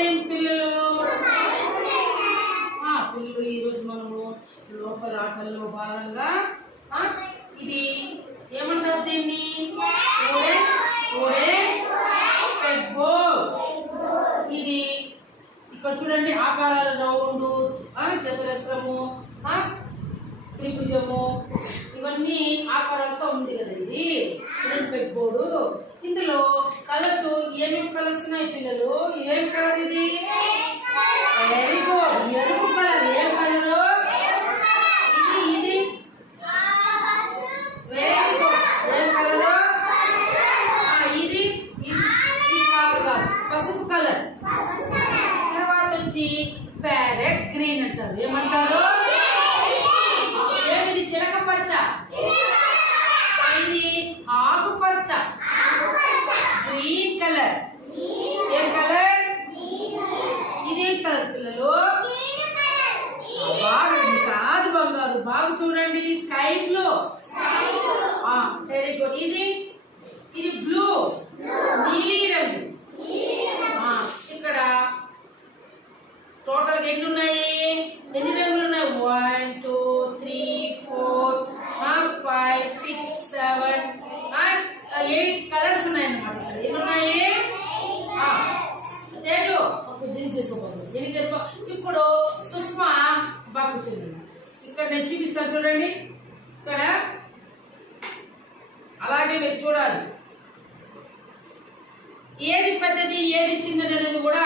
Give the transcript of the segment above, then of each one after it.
ఏం పిల్లలు? పిల్లలు ఈరోజు మనము లోపల ఆటల్లో భాగంగా ఇది ఏమంటారు దీన్ని? ఓడే ఓడే ఇది ఇక్కడ చూడండి ఆకారాలు రౌండ్ చతురస్రము త్రిభుజము ఇవన్నీ ఆకారాలతో ఉంది కదా ఇది చూడండి బోర్డు ఇందులో కలర్స్ ఏమేమి కలర్స్ ఉన్నాయి పిల్లలు? ఏం కలర్ ఇది? వెరీ గుడ్ ఎరుపు కలర్. ఏం కలర్? ఇది ఇది. వెరీ గుడ్ ఏం ఇది ఇది. కలర్ కాదు. పసుపు కలర్. తర్వాత వచ్చి ప్యారెట్ గ్రీన్ అంటారు. ఏమంటారు ఏమిది చిలక పచ్చ ఇది ఆకుపచ్చ గ్రీన్ కలర్ ఏం కలర్ ఇదేం కలర్ పిల్లలు బాగా కాదు బంగారు బాగా చూడండి స్కై బ్లూ. వెరీ గుడ్ ఇది ఇది బ్లూ. నీలి రంగు. ఇక్కడ టోటల్ ఎన్ని ఉన్నాయి ఎన్ని రంగులు ఉన్నాయి? One two three four five six seven eight colours ఉన్నాయి అన్నమాట ఎన్ని ఉన్నాయి తేజు దీనికి చెప్పుకోవాలి దీనికి చెప్పుకో ఇప్పుడు సుష్మా బాగా ఇక్కడ నేను చూపిస్తాను చూడండి. ఇక్కడ. అలాగే మీరు చూడాలి. ఏది పెద్దది ఏది చిన్నది అనేది కూడా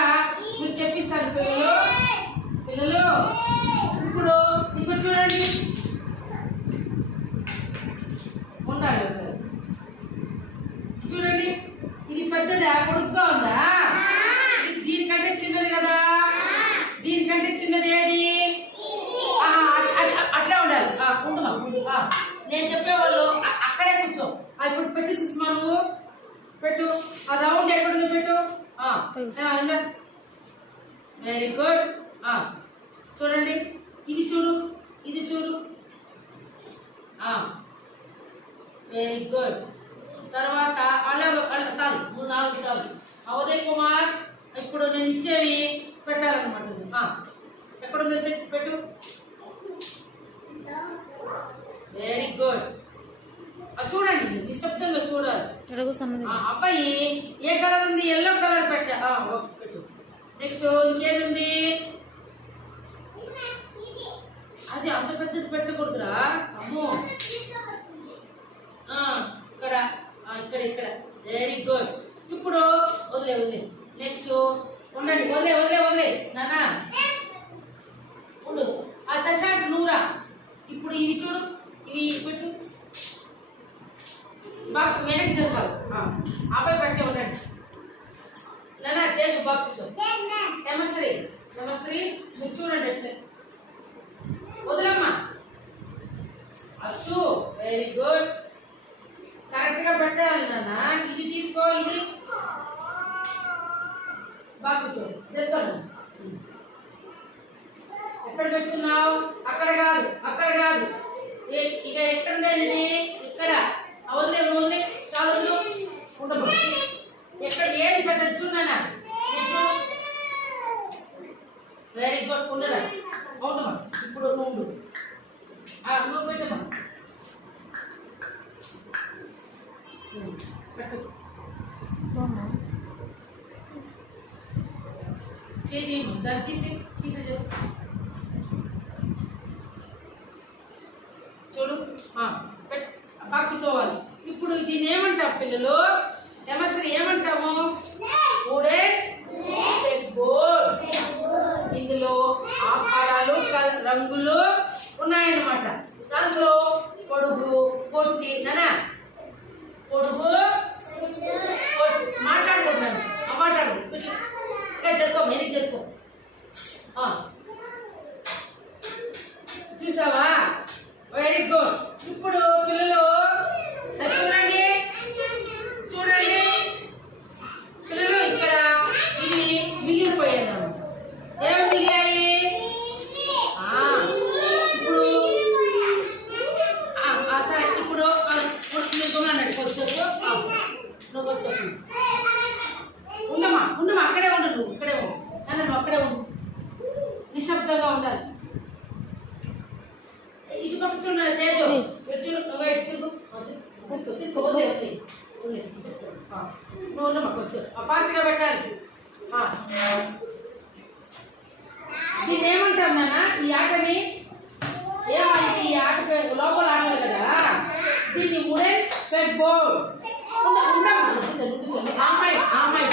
మీకు చెప్పిస్తాను పిల్లలు. పిల్లలు ఇప్పుడు ఇక్కడ చూడండి. ఉండాలి. చూడండి. ఇది పెద్దదా పొడుగ్గా ఉందా ఇది దీనికంటే చిన్నది కదా దీనికంటే చిన్నది ఏది ఆ, అట్- అట్- అట్లే ఉండాలి ఆ, ఉండుమా ఉండు. ఆ, నేను చెప్పేవాళ్ళు అ- అక్కడే కూర్చో ఆ, ఇప్పుడు పెట్టి సుష్మా నువ్వు పెట్టు. ఆ రౌండ్ ఎక్కడుంది పెట్టు. వెరీ గుడ్ చూడండి. ఇది చూడు. ఇది చూడు. వెరీ గుడ్ తర్వాత అలా అలా సారీ మూడు నాలుగు సార్లు ఉదయ్ కుమార్ ఇప్పుడు నేను ఇచ్చేవి పెట్టాలన్నమాట. ఎక్కడుంది సెట్ పెట్టు. వెరీ గుడ్ చూడండి. నిశ్శబ్దంగా చూడాలి. అబ్బాయి ఏ కలర్ ఉంది? ఎల్లో కలర్ పెట్టా. పెట్టు. నెక్స్ట్ ఇంకేది ఉంది అది అంత పెద్దది పెట్టకూడదురా. అమ్మో. ఇక్కడ ఇక్కడ ఇక్కడ. వెరీ గుడ్ ఇప్పుడు వదిలే వదిలే. నెక్స్ట్ ఉండండి. వదిలే వదిలే వదిలే. నానా. ఉండు. ఆ శశాంక్ నూరా. ఇప్పుడు ఇవి చూడు. ఇవి పెట్టు. బాగా వెనక్కి జరగాలి ఆ, అబ్బాయి పట్టే ఉండండి. నానా తేజు బాగా కూర్చో. నమస్తే నమస్తే మీరు చూడండి ఎట్లే వదిలమ్మా. అశు వెరీ గుడ్ కరెక్ట్గా పెట్టాలి నాన్న. ఇది తీసుకో ఇది బాగా కూర్చో జరగను ఎక్కడ పెడుతున్నావు అక్కడ కాదు అక్కడ కాదు ఏ- ఇక ఎక్కడ ఉండేది ఇది? ఇక్కడ అవలే వదిలే చాలు ఉండదు ఎక్కడ ఏది పెద్ద చూడనా చూడు వెరీ గుడ్ ఉండరా అవునమ్మా ఇప్పుడు నువ్వు ఉండు. ఆ, నువ్వు పెట్టమ్మా ఉమ్, పెట్టు చేయి దాన్ని తీసి తీసి చూడు. పక్కచోవాలి ఇప్పుడు దీన్ని ఏమంటావు పిల్లలు? ఎమస్త్రి ఏమంటాము ఊడే ఇందులో ఆకారాలు రంగులు ఉన్నాయన్నమాట. దాంట్లో పొడుగు పొట్టి నానా? పొడుగు మాట్లాడుకుంటున్నాను ఆ, మాట్లాడు ఇట్లా ఇంకా జరుకో మెనికి జరుకో చూసావా? వెరీ గుడ్ నువ్వు ఉన్నమ్మా పెట్టాలి దీన్ని ఈ ఆటని ఏమా ఈ ఆట పేరు లోపల ఆటలే కదా దీన్ని ఉడే పెట్ బోర్డ్ అమ్మాయి అమ్మాయి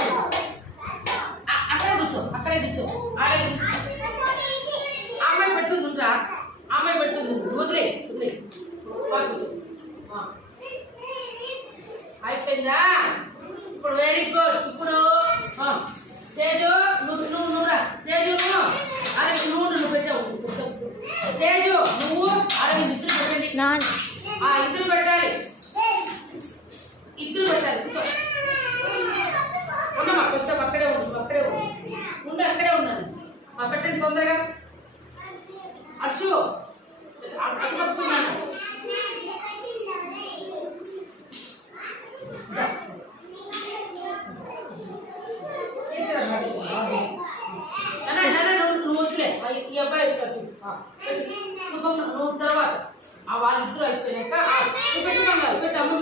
అక్కడే కూర్చో అక్కడే కూర్చో ఆడే అమ్మాయి పెడుతుంది ఉంటా అమ్మాయి పెడుతుంది వదిలే వదిలే. కూర్చో అయిపోయిందా ఇప్పుడు వెరీ గుడ్ ఇప్పుడు తేజు నువ్వు నువ్వు నువ్వురా తేజు నువ్వు అరే నువ్వు నువ్వు పెట్టావు తేజు నువ్వు అరే ఇద్దరు పెట్టండి నాన్ ఆ ఇద్దరు పెట్టాలి ఇద్దరు పెట్టాలి ఉండమ్మా కొంచెం అక్కడే ఉండు అక్కడే ఉండు ఉండు అక్కడే ఉన్నాను పెట్టండి తొందరగా అర్షు నువ్వు తర్వాత ఆ వాళ్ళిద్దరూ అయిపోయాక పెట్టినాం కాదు పెట్టాము